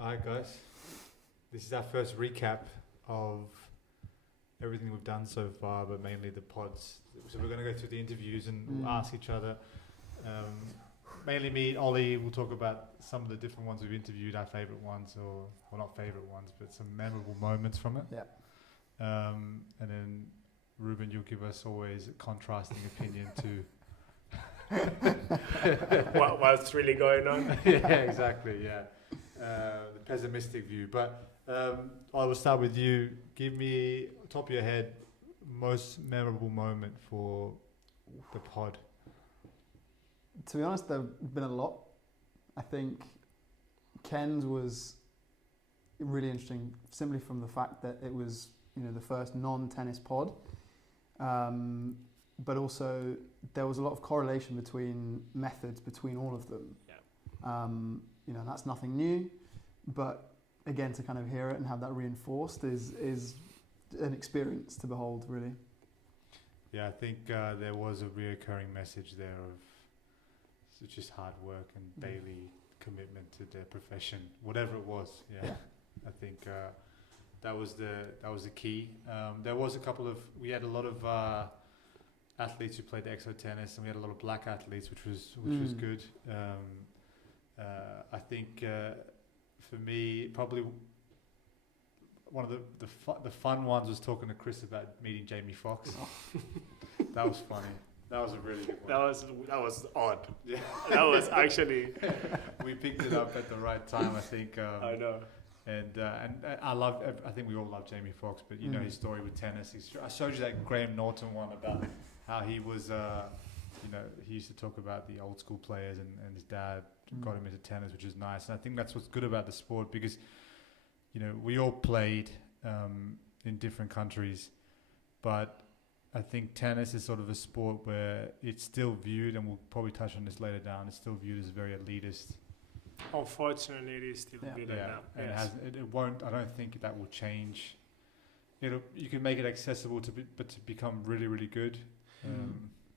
Alright guys, this is our first recap of everything we've done so far, but mainly the pods. So we're going to go through the interviews and we'll ask each other. Mainly me and Ollie will talk about some of the different ones we've interviewed, our favourite ones, or well, not favourite ones, but some memorable moments from it. Yeah. And then Ruben, you'll give us always a contrasting opinion to what's really going on. yeah, exactly. Yeah, the pessimistic view. But I will start with you. Give me top of your head most memorable moment for the pod. To be honest, there have been a lot. I think Ken's was really interesting, simply from the fact that it was, the first non-tennis pod. But also there was a lot of correlation between methods between all of them. Yeah. That's nothing new, but again, to kind of hear it and have that reinforced is an experience to behold, really. Yeah, I think there was a reoccurring message there of it's just hard work and daily commitment to their profession, whatever it was. Yeah. I think that was the key. There was we had a lot of athletes who played the exo tennis, and we had a lot of black athletes, which was good. I think for me, probably one of the fun ones was talking to Chris about meeting Jamie Foxx. That was funny. That was a really good one. That was odd. Yeah. That was actually. We picked it up at the right time, I think. I know. And I think we all love Jamie Foxx, but his story with tennis. I showed you that Graham Norton one about how he was, he used to talk about the old school players and his dad got him into tennis, which is nice. And I think that's what's good about the sport because, we all played in different countries, but I think tennis is sort of a sport where it's still viewed, and we'll probably touch on this later down, it's still viewed as very elitist. Unfortunately, it is still good now. And Yes. it won't. I don't think that will change. You can make it accessible to become really, really good.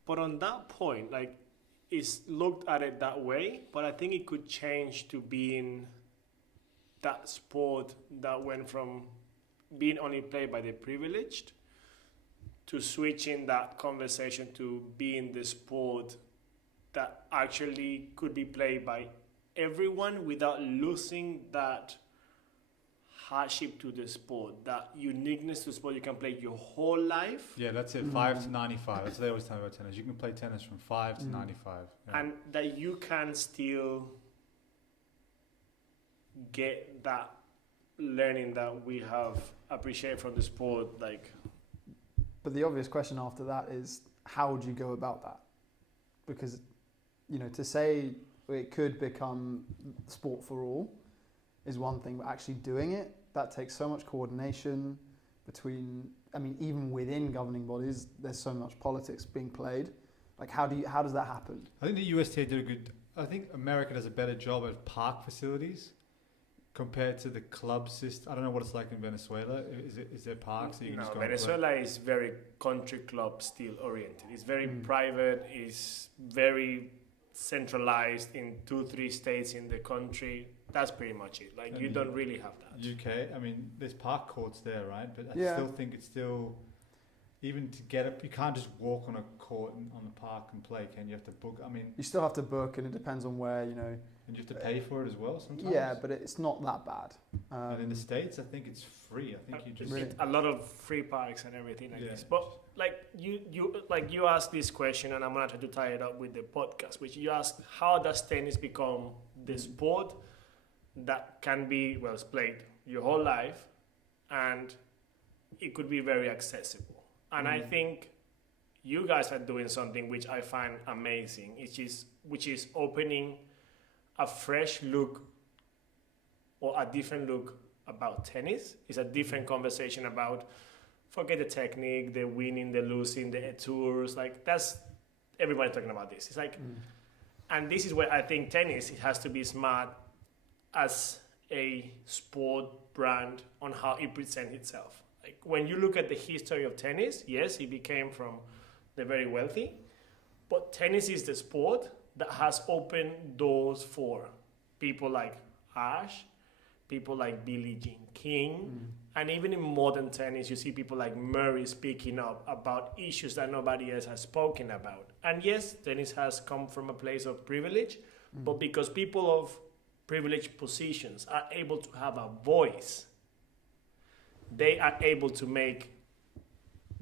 But on that point, it's looked at it that way, but I think it could change to being that sport that went from being only played by the privileged to switching that conversation to being the sport that actually could be played by everyone without losing that hardship to the sport, that uniqueness to the sport. You can play your whole life. Yeah, that's it. 5 to 95. That's what they always tell me about tennis. You can play tennis from 5 to 95. Yeah. And that you can still get that learning that we have appreciated from the sport. But the obvious question after that is, how would you go about that? Because, to say it could become sport for all is one thing, but actually doing it, that takes so much coordination between, even within governing bodies, there's so much politics being played. How does that happen? I think the USTA I think America does a better job at park facilities compared to the club system. I don't know what it's like in Venezuela. Is there parks that you can just go Venezuela is very country club still oriented. It's very private. It's very centralized in 2-3 states in the country. That's pretty much it. You don't really have that. UK, there's park courts there, right? But I still think it's still, even to get up, you can't just walk on a court on the park and play, can you? Have to book. You still have to book, and it depends on where, And you have to pay for it as well sometimes? Yeah, but it's not that bad. And in the States, I think it's free. I think you just... Really? A lot of free parks and everything this. But you asked this question, and I'm going to try to tie it up with the podcast, which you asked, how does tennis become the sport that can be, it's played your whole life, and it could be very accessible. And I think you guys are doing something which I find amazing, which is opening a fresh look or a different look about tennis. It's a different conversation about, forget the technique, the winning, the losing, the tours. That's everybody talking about this. It's and this is where I think tennis, it has to be smart as a sport brand on how it presents itself. When you look at the history of tennis, yes, it became from the very wealthy, but tennis is the sport that has opened doors for people like Ash, people like Billie Jean King. And even in modern tennis, you see people like Murray speaking up about issues that nobody else has spoken about. And yes, tennis has come from a place of privilege, but because people of privileged positions are able to have a voice, they are able to make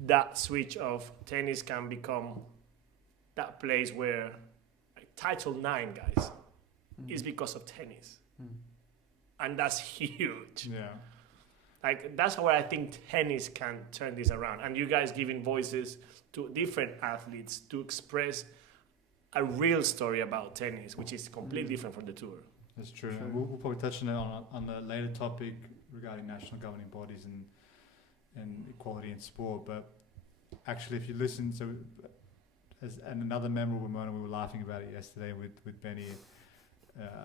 that switch of tennis can become that place where like, Title IX, guys, is because of tennis. And that's huge. Yeah. Like, that's where I think tennis can turn this around. And you guys giving voices to different athletes to express a real story about tennis, which is completely different from the tour. That's true. And we'll probably touch on it on a later topic regarding national governing bodies and equality in sport. But actually, if you listen to, and another memorable moment, we were laughing about it yesterday with Benny.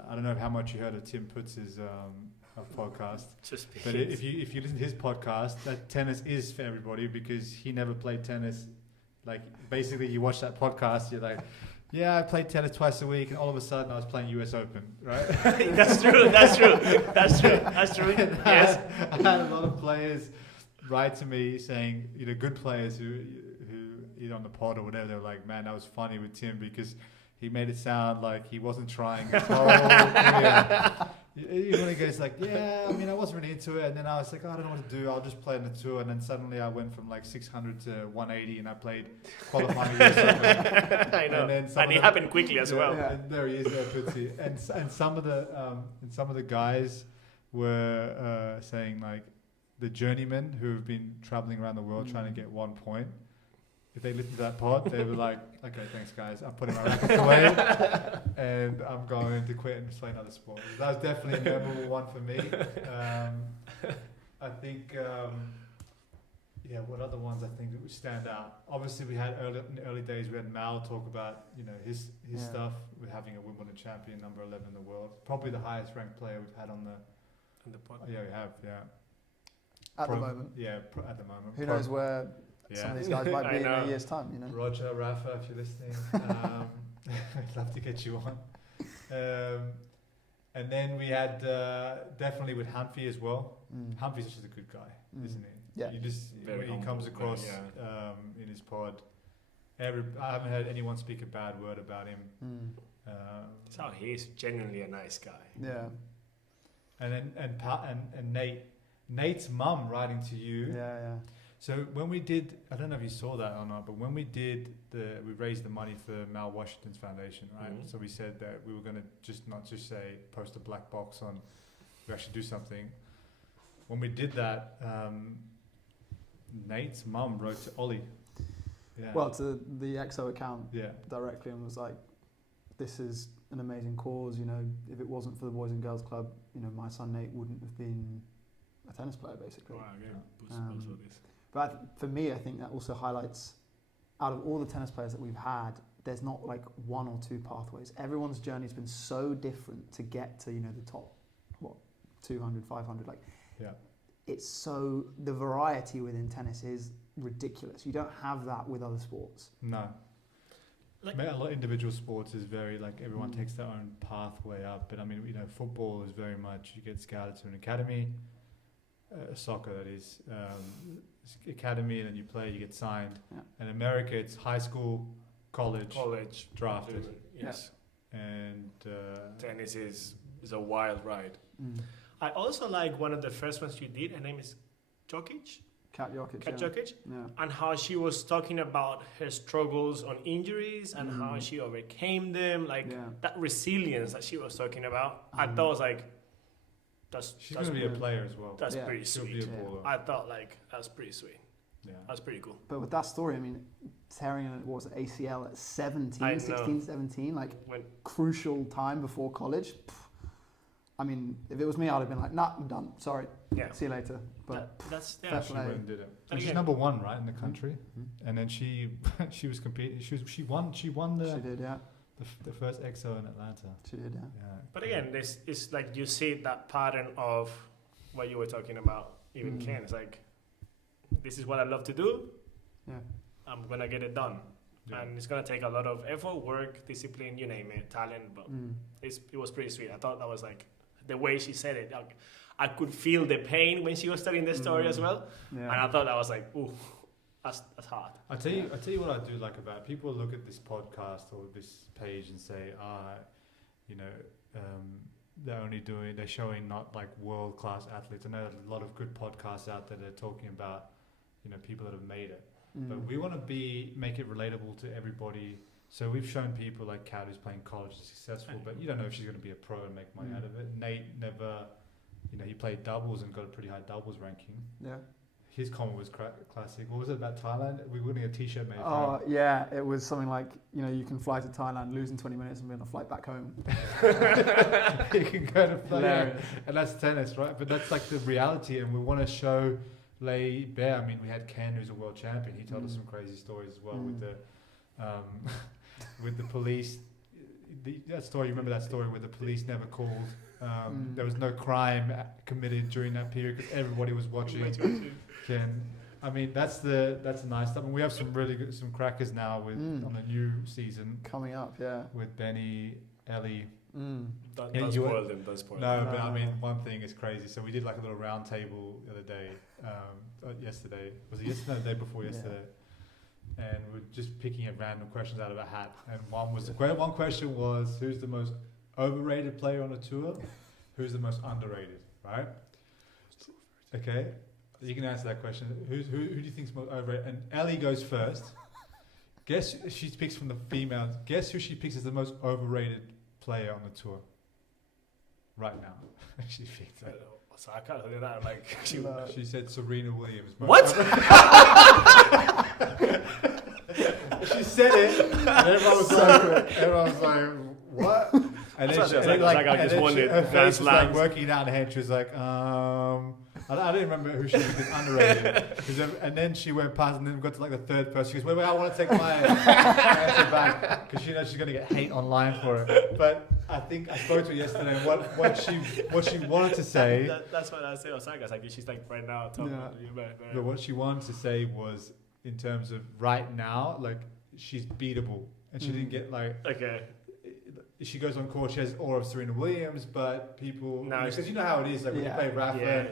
I don't know how much you heard of Tim Putz's podcast, but if you listen to his podcast, that tennis is for everybody because he never played tennis. Like basically, you watch that podcast, you're like, yeah, I played tennis twice a week, and all of a sudden I was playing US Open, right? That's true. Yes. I had a lot of players write to me saying, good players who either on the pod or whatever, they were like, man, that was funny with Tim because he made it sound like he wasn't trying at all. When he goes like, yeah, I mean, I wasn't really into it, and then I was like, I don't know what to do. I'll just play on the tour, and then suddenly I went from like 600 to 180, and I played qualifying. I know, and it happened quickly as well. Yeah. And there he is, there, Putzi. And some of the guys were saying like the journeymen who have been traveling around the world trying to get 1 point. If they listened to that pod, they were like, okay, thanks guys, I'm putting my rackets away and I'm going to quit and play another sport. That was definitely a memorable one for me. I think, what other ones I think that would stand out? Obviously we had in the early days, we had Mal talk about, his stuff with having a Wimbledon champion, number 11 in the world. Probably the highest ranked player we've had on the pod. Yeah, we have, yeah. At the moment. Yeah, at the moment. Who knows where some of these guys might be in a year's time, Roger, Rafa, if you're listening, I'd love to get you on. And then we had definitely with Humphrey as well. Humphrey's just a good guy, isn't he? Yeah. You just when he comes across in his pod. I haven't heard anyone speak a bad word about him. That's how he is genuinely a nice guy. Yeah. And then and Nate's mum writing to you. Yeah. So when we did, I don't know if you saw that or not, but when we raised the money for Mal Washington's foundation, right? So we said that we were going to not just say post a black box on, we actually do something. When we did that, Nate's mum wrote to Ollie. Yeah. Well, to the EXO account yeah. directly and was like, this is an amazing cause, if it wasn't for the Boys and Girls Club, my son Nate wouldn't have been a tennis player basically. Wow, yeah. But for me, I think that also highlights, out of all the tennis players that we've had, there's not like one or two pathways. Everyone's journey has been so different to get to, the top, 200, 500. It's so, the variety within tennis is ridiculous. You don't have that with other sports. No. A lot of individual sports is very, everyone takes their own pathway up. But I mean, football is very much, you get scouted to an academy, soccer that is, academy, and then you play, you get signed. Yeah. In America, it's high school, college drafted. Yes. And tennis is a wild ride. I also like one of the first ones you did. Her name is Jokic. Kat Jokic. Jokic. Yeah. And how she was talking about her struggles on injuries and how she overcame them. That resilience that she was talking about. I thought was she's going to be a player as well. That's pretty She'll sweet. be a baller. I thought that's pretty sweet. Yeah. That's pretty cool. But with that story, I mean, tearing ACL at 17, 16, 17, crucial time before college. I mean, if it was me, I'd have been like, nah, I'm done. Sorry. Yeah. See you later. But she went and did it. And she's number one, right, in the country. And then she was competing. She won the. She did, yeah. The first EXO in Atlanta. She did, yeah. But again, this is you see that pattern of what you were talking about, even Ken. It's this is what I love to do. Yeah. I'm going to get it done. Yeah. And it's going to take a lot of effort, work, discipline, you name it, talent. But it was pretty sweet. I thought that was the way she said it. I could feel the pain when she was telling the story as well. Yeah. And I thought that was like, ooh, that's hard. I tell you what I do like about it. People look at this podcast or this page and say, they're showing not like world class athletes. I know a lot of good podcasts out there that are talking about, people that have made it. But we want to make it relatable to everybody. So we've shown people like Kat who's playing college is successful, but you don't know if she's going to be a pro and make money out of it. Nate never, he played doubles and got a pretty high doubles ranking. Yeah. His comment was classic. What was it about Thailand? We were getting a t-shirt made. Oh, yeah. It was something like, you can fly to Thailand, lose in 20 minutes and be on a flight back home. You can go to play. And that's tennis, right? But that's like the reality. And we want to show Lay Bear. I mean, we had Ken, who's a world champion. He told us some crazy stories as well with the with the police. That story, you remember that story where the police never called? There was no crime committed during that period because everybody was watching. Ken, I mean, that's the nice stuff. And we have some really good, some crackers now with on the new season coming up. Yeah, with Benny, Ellie. Don't spoil them. Don't spoil them. No, but I mean, one thing is crazy. So we did like a little round table the other day. Yesterday was it yesterday? The day before yesterday. And we're just picking at random questions out of a hat. And one question was, who's the most overrated player on the tour? Who's the most underrated? Right? Okay, you can answer that question. Who do you think's most overrated? And Ellie goes first. Guess she picks from the females. Guess who she picks as the most overrated player on the tour right now? She picked that. So I can't do that. Like she said Serena Williams. What? She said it. And everyone was like, "What?" And then her face was like working it out in her head. She was like, I didn't remember who she was underrated. And then she went past, and then we got to like the third person. She goes, wait, I want to take my answer back because she knows she's going to get hate online for it. But I think I spoke to her yesterday. And what she wanted to say. That's what I say. Osaka's like she's like right now. But what she wanted to say was in terms of right now, like she's beatable, and she didn't get like okay. She goes on court. She has aura of Serena Williams, but people because you know how it is. Like when you play Rafa.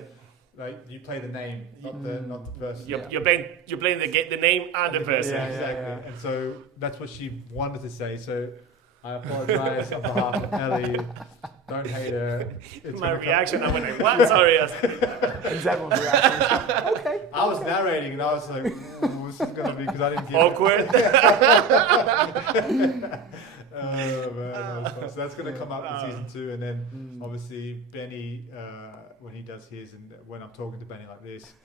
Like you play the name, not the person. You're playing the name and the person. Yeah, exactly. And so that's what she wanted to say. So I apologize on behalf of Ellie. Don't hate her. My reaction, I went like, what? Sorry. It's everyone's reaction. Okay. I was narrating and I was like, what's this going to be? Because I didn't get awkward. Oh man, so that's going to come up in season 2, and then obviously Benny, when he does his, and when I'm talking to Benny like this,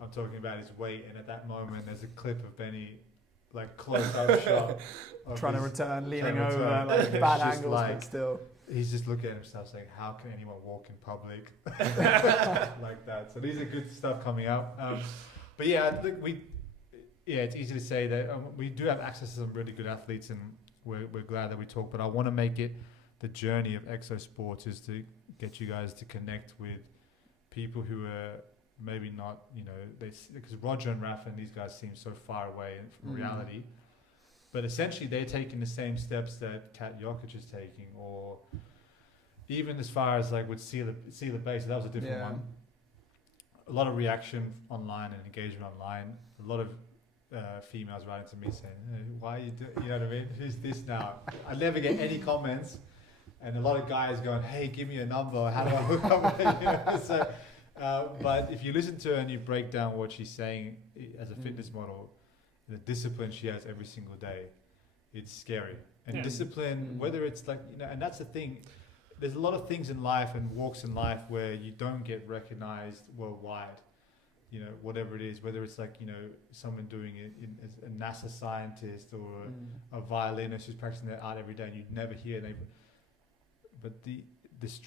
I'm talking about his weight, and at that moment there's a clip of Benny, like close up shot, trying to return, leaning over, like bad angles, like, but still. He's just looking at himself saying, how can anyone walk in public like that? So these are good stuff coming up. But yeah, I think it's easy to say that we do have access to some really good athletes, and we're glad that we talk, but I want to make it the journey of Exo Sports is to get you guys to connect with people who are maybe not, because Roger and Rafa and these guys seem so far away from reality, but essentially they're taking the same steps that Kat Jokic is taking, or even as far as like with Sela Bay, so that was a different one. A lot of reaction online and engagement online, a lot of females writing to me saying, why are you doing, you know what I mean? Who's this now? I never get any comments, and a lot of guys going, hey, give me a number, how do I hook up with you? But if you listen to her and you break down what she's saying as a fitness model, the discipline she has every single day, it's scary. And discipline, whether it's like, and that's the thing, there's a lot of things in life and walks in life where you don't get recognized worldwide. Whatever it is, whether it's like, someone doing it as a NASA scientist or a violinist who's practicing their art every day, and you'd never hear them. But this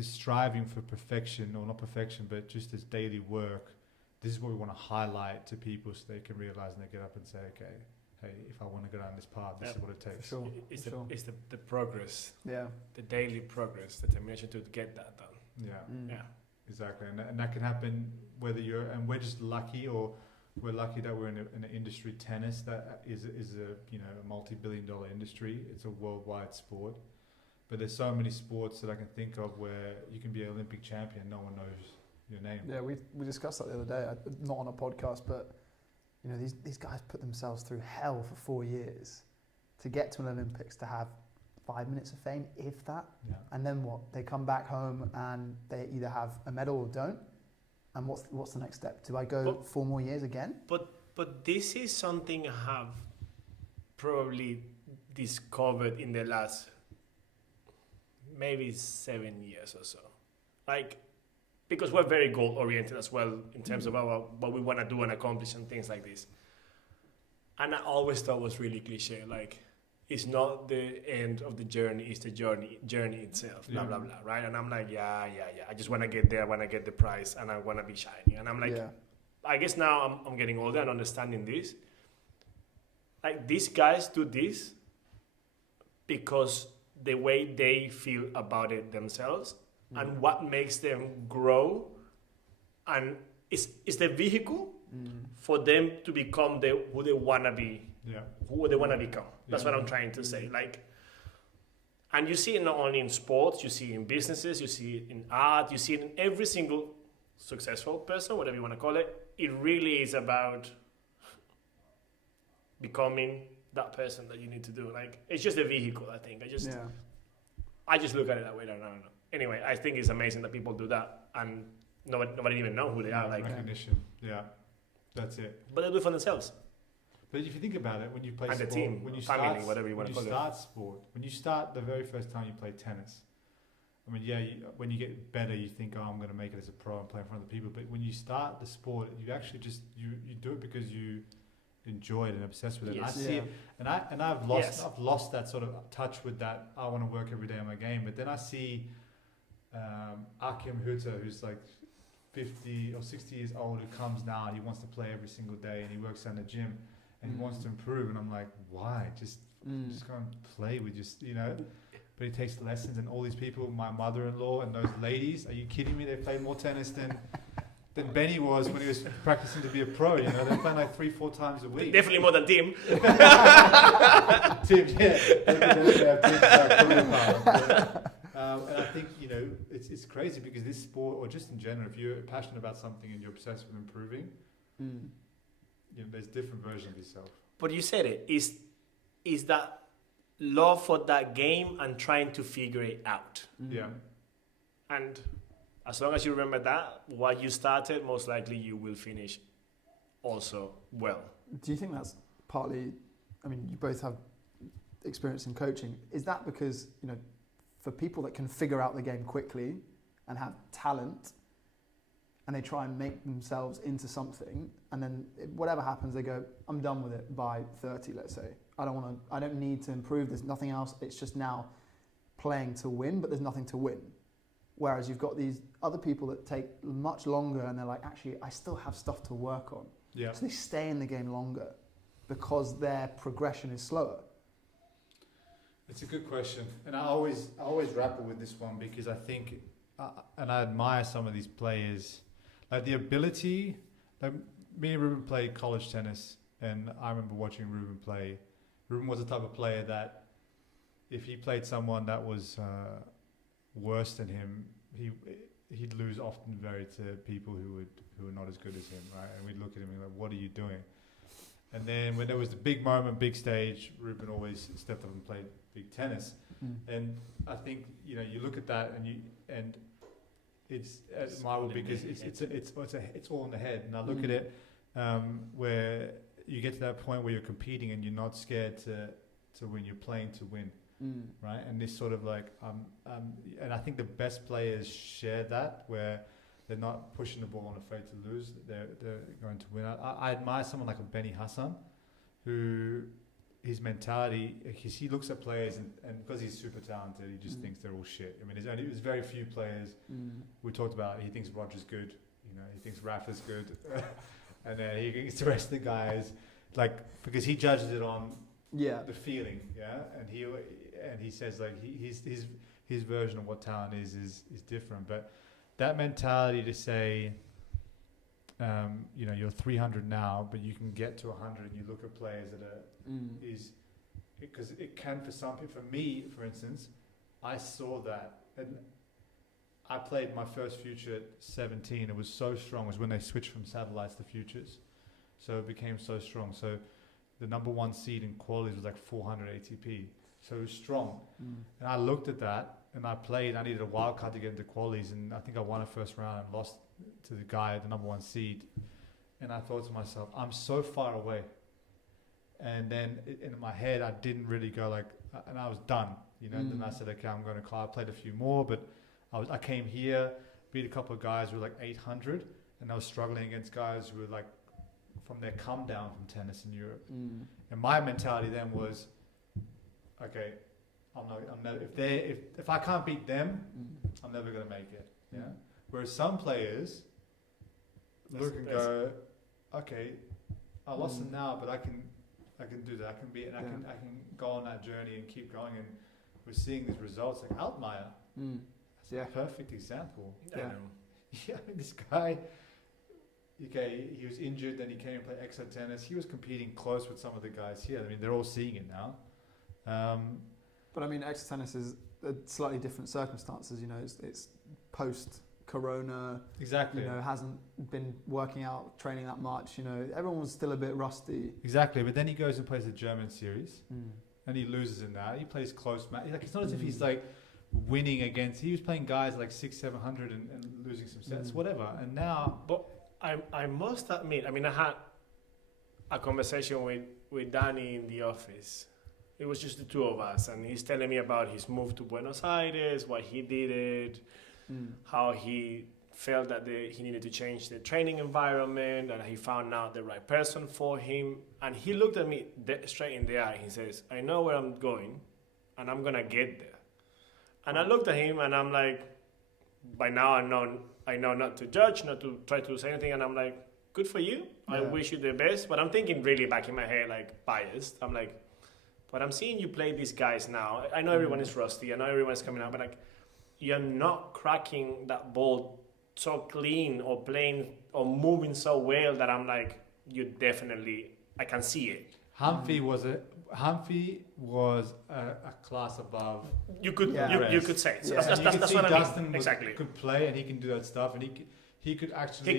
striving for perfection, or not perfection, but just this daily work, this is what we want to highlight to people so they can realize and they get up and say, okay, hey, if I want to go down this path, this is what it takes. Sure. It's the progress, the daily progress, the determination to get that done. Yeah. Exactly, and that can happen whether and we're just lucky, or we're lucky that we're in an industry, tennis, that is a multi-billion-dollar industry. It's a worldwide sport, But there's so many sports that I can think of where you can be an Olympic champion, no one knows your name. Yeah, we discussed that the other day, not on a podcast, but you know, these guys put themselves through hell for 4 years to get to an Olympics, to have 5 minutes of fame, if that. Yeah. And then what? They come back home and they either have a medal or don't. And what's the next step? Do I go 4 more years again? But this is something I have probably discovered in the last maybe 7 years or so. Like, because we're very goal oriented as well in terms of what we want to do and accomplish and things like this. And I always thought it was really cliche, like, it's not the end of the journey, it's the journey itself, blah, blah, blah, right? And I'm like, yeah. I just want to get there, I want to get the prize, and I want to be shiny. And I'm like, I guess now I'm getting older and understanding this. Like, these guys do this because the way they feel about it themselves and what makes them grow, and it's the vehicle for them to become who they want to be. Yeah. Who they want to become. That's what I'm trying to say. Like, and you see it not only in sports, you see it in businesses, you see it in art, you see it in every single successful person, whatever you want to call it. It really is about becoming that person that you need to do. Like, it's just a vehicle, I think. I just look at it that way. I don't know. Anyway, I think it's amazing that people do that and nobody even know who they are. Like, recognition. Yeah. That's it. But they do it for themselves. But if you think about it, when you play and sport, the team, when you family, whatever you want to call it. When you start the very first time you play tennis, I mean, when you get better, you think, oh, I'm going to make it as a pro and play in front of the people. But when you start the sport, you actually just you do it because you enjoy it and obsessed with it. Yes. I see it, and I've lost that sort of touch with that. I want to work every day on my game, but then I see Akim Hutter, who's like 50 or 60 years old, who comes now and he wants to play every single day and he works in the gym and he wants to improve, and I'm like, why? Just go and play with but he takes lessons, and all these people, my mother-in-law and those ladies, are you kidding me? They play more tennis than Benny was when he was practicing to be a pro. They're playing like 3-4 times a week. Definitely more than Tim. Tim, yeah. Definitely have Tim, and I think, it's crazy because this sport, or just in general, if you're passionate about something and you're obsessed with improving, there's different versions of yourself. But you said it, is that love for that game and trying to figure it out. Yeah. And as long as you remember that, what you started, most likely you will finish also well. Do you think that's partly, I mean, you both have experience in coaching. Is that because, for people that can figure out the game quickly and have talent, and they try and make themselves into something, and then whatever happens, they go, I'm done with it by 30, let's say. I don't need to improve. There's nothing else. It's just now playing to win, but there's nothing to win. Whereas you've got these other people that take much longer, and they're like, actually, I still have stuff to work on. Yeah. So they stay in the game longer because their progression is slower. It's a good question, and I always grapple with this one because I think, and I admire some of these players, like the ability. Like me and Ruben played college tennis, and I remember watching Ruben play. Ruben was the type of player that, if he played someone that was worse than him, he'd lose often to people who were not as good as him, right? And we'd look at him and like, what are you doing? And then when there was the big moment, big stage, Ruben always stepped up and played big tennis. And I think you look at that and it's admirable because it's all in the head. And I look at it where you get to that point where you're competing and you're not scared to win. You're playing to win, right? And this sort of like and I think the best players share that, where they're not pushing the ball and afraid to lose. They're going to win. I admire someone like a Benny Hassan, who his mentality, he looks at players and because he's super talented, he just thinks they're all shit. I mean, there's very few players. We talked about, he thinks Roger's good. He thinks Rafa's good. And then he thinks the rest of the guys, like, because he judges it on the feeling, and he says like his version of what talent is different. But that mentality to say, you're 300 now, but you can get to 100, and you look at players that are because it can for some people. For me, for instance, I saw that, and I played my first future at 17. It was so strong. It was when they switched from satellites to futures, so it became so strong. So the number one seed in qualies was like 400 ATP, so it was strong. And I looked at that, and I played. I needed a wild card to get into qualies, and I think I won a first round and lost to the guy at the number one seed. And I thought to myself, I'm so far away. And then in my head, I didn't really go like, and I was done, you know. And then I said, okay, I'm going to call. I played a few more, but I came here, beat a couple of guys who were like 800, and I was struggling against guys who were like from their come down from tennis in Europe. And my mentality then was, okay, I'm never, if I can't beat them, I'm never going to make it. Yeah. Whereas some players look and go, okay, I lost them now, but I can do that. I can beat, and I can go on that journey and keep going. And we're seeing these results like Altmaier. That's a perfect example. Yeah. I mean, this guy. Okay, he was injured, then he came and played exo tennis. He was competing close with some of the guys here. I mean, they're all seeing it now. But I mean, exo tennis is slightly different circumstances. You know, it's post Corona. Exactly. You know, hasn't been working out, training that much. You know, everyone was still a bit rusty. Exactly, but then he goes and plays the German series, and he loses in that. He plays close match. Like, it's not as if he's like winning against. He was playing guys like 600-700 and losing some sets, whatever. And now, but I must admit, I mean, I had a conversation with Danny in the office. It was just the two of us, and he's telling me about his move to Buenos Aires, why he did it, how he felt that he needed to change the training environment, and he found out the right person for him. And he looked at me straight in the eye. He says, I know where I'm going, and I'm going to get there. And I looked at him, and I'm like, by now I know not to judge, not to try to say anything, and I'm like, good for you. Yeah. I wish you the best. But I'm thinking really back in my head, like biased. I'm like, but I'm seeing you play these guys now. I know everyone is rusty. I know everyone's coming out, but like, you're not cracking that ball so clean or playing or moving so well that I'm like, I can see it. Humphrey was a class above. You could say. So that's what I mean. Exactly. Could play, and he can do that stuff, and he could actually.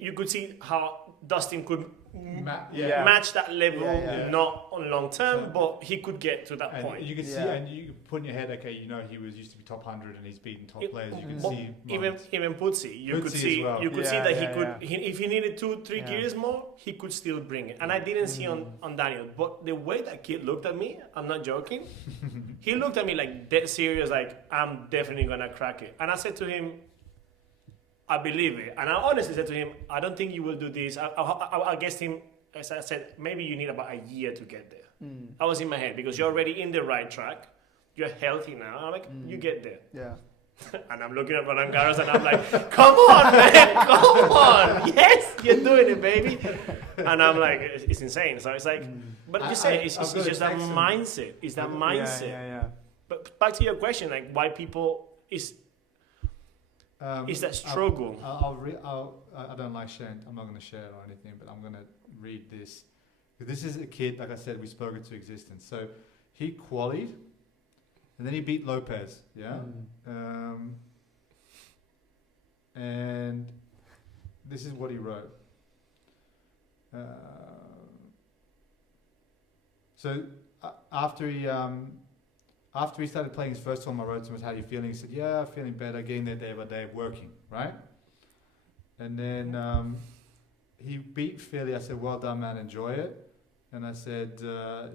You could see how Dustin could match that level, not on long term, but he could get to that point. You could see, and you could put in your head, okay, you know, he used to be top 100 and he's beaten top players. You can see even Pucci. You could see that he could. If he needed 2-3 gears more, he could still bring it. And I didn't see on Daniel, but the way that kid looked at me, I'm not joking. He looked at me like dead serious, like I'm definitely gonna crack it. And I said to him, I believe it. And I honestly said to him, I don't think you will do this. I guessed him, as I said, maybe you need about a year to get there. I was in my head because you're already in the right track. You're healthy now. I'm like, you get there. Yeah. And I'm looking at Roland Garros and I'm like, come on, man, come on. Yes, you're doing it, baby. And I'm like, it's insane. So it's like, but you say it's just that mindset. It's that mindset. Yeah. But back to your question, like why people is that struggle? I don't like sharing. I'm not going to share it or anything, but I'm going to read this. This is a kid, like I said, we spoke into existence. So he qualied, and then he beat Lopez. Yeah. And this is what he wrote. So after he started playing his first time, I wrote to him, was, how are you feeling? He said, yeah, feeling better, getting there day by day, working, right? And then he beat Philly. I said, well done, man, enjoy it. And I said,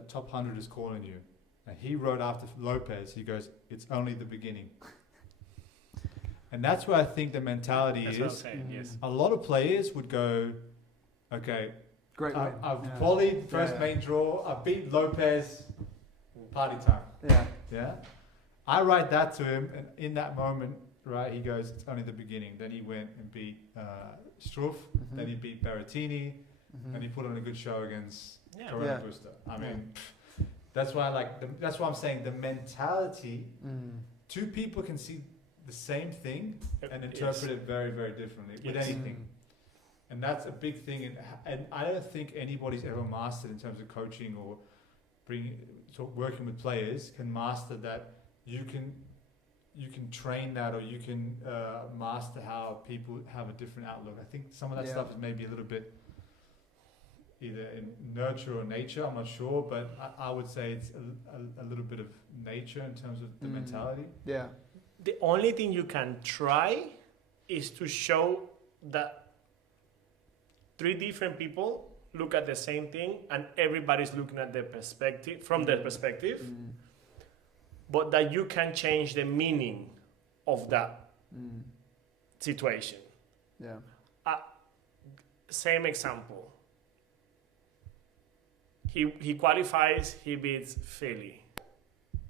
top 100 is calling you. And he wrote after Lopez, he goes, it's only the beginning. And that's where I think the mentality is. What I'm saying, yes. A lot of players would go, okay, great win. I've qualified first main draw, I beat Lopez, party time. Yeah. I write that to him, and in that moment, right, he goes, it's only the beginning. Then he went and beat Struff, then he beat Berrettini, and he put on a good show against Corona Busta. I mean, that's why that's why I'm saying the mentality. Two people can see the same thing and interpret it very, very differently with anything. And that's a big thing, and I don't think anybody's ever mastered in terms of coaching or working with players can master that. You can you can train that, or you can master how people have a different outlook. I think some of that stuff is maybe a little bit either in nurture or nature. I'm not sure, but I would say it's a little bit of nature in terms of the mentality. Yeah. The only thing you can try is to show that 3 different people look at the same thing and everybody's looking at their perspective from their perspective, but that you can change the meaning of that situation. Yeah. Same example. He qualifies, he beats Philly.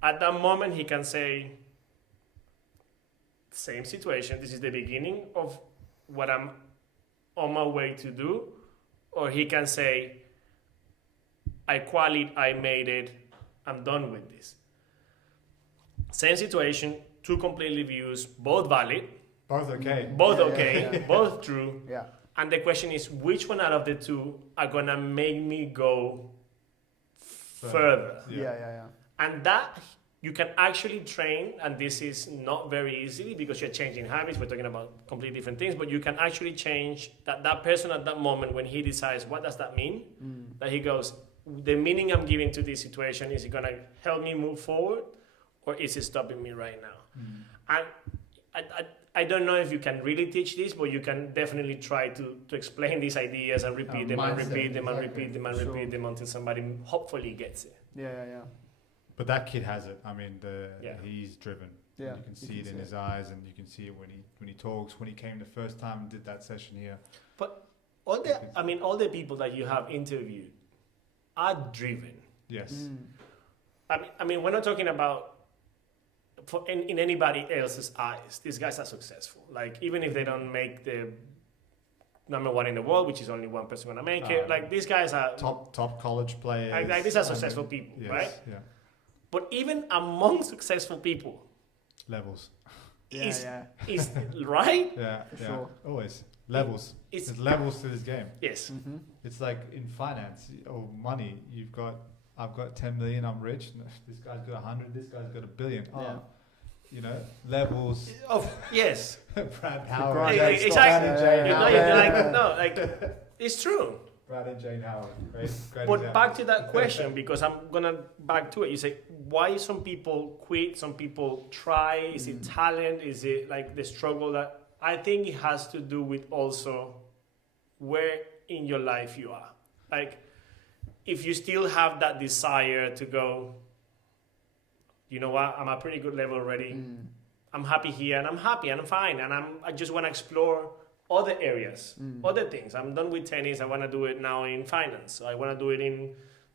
At that moment, he can say, same situation, this is the beginning of what I'm on my way to do. Or he can say, I made it, I'm done with this. Same situation, 2 completely views, both valid. Both okay. Both okay, both true. Yeah. And the question is, which one out of the 2 are gonna make me go further? Yeah. And that you can actually train, and this is not very easily because you're changing habits. We're talking about completely different things, but you can actually change that person at that moment when he decides, what does that mean? That he goes, the meaning I'm giving to this situation, is it gonna help me move forward, or is it stopping me right now? And I don't know if you can really teach this, but you can definitely try to explain these ideas and repeat them and repeat them and repeat them and repeat them until somebody hopefully gets it. Yeah. But that kid has it. I mean, he's driven. Yeah, you can see it in his eyes, and you can see it when he talks. When he came the first time and did that session here. But all the people that you have interviewed are driven. Yes. I mean, we're not talking about in anybody else's eyes. These guys are successful. Like, even if they don't make the number 1 in the world, which is only one person gonna make it. Like, these guys are top college players. Like these are successful people, yes, right? Yeah. But even among successful people, levels. Is right? Yeah. Sure. Always levels. There's levels to this game. Yes. It's like in finance or money. I've got 10 million. I'm rich. This guy's got 100. This guy's got 1 billion. Yeah. You know, levels. Yes. Brad Howard. Exactly. It's true. Brad and Jane Howard. Great But example. back to that question, because I'm gonna back to it. You say, why some people quit, some people try? Is it talent? Is it like the struggle? That I think it has to do with also where in your life you are. Like, if you still have that desire to go, you know what, I'm at a pretty good level already. I'm happy here, and I'm happy, and I'm fine, and I just want to explore other areas, other things. I'm done with tennis. I want to do it now in finance. I want to do it in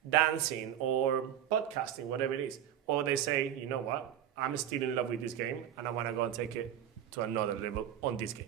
dancing or podcasting, whatever it is. Or they say, you know what, I'm still in love with this game, and I want to go and take it to another level on this game.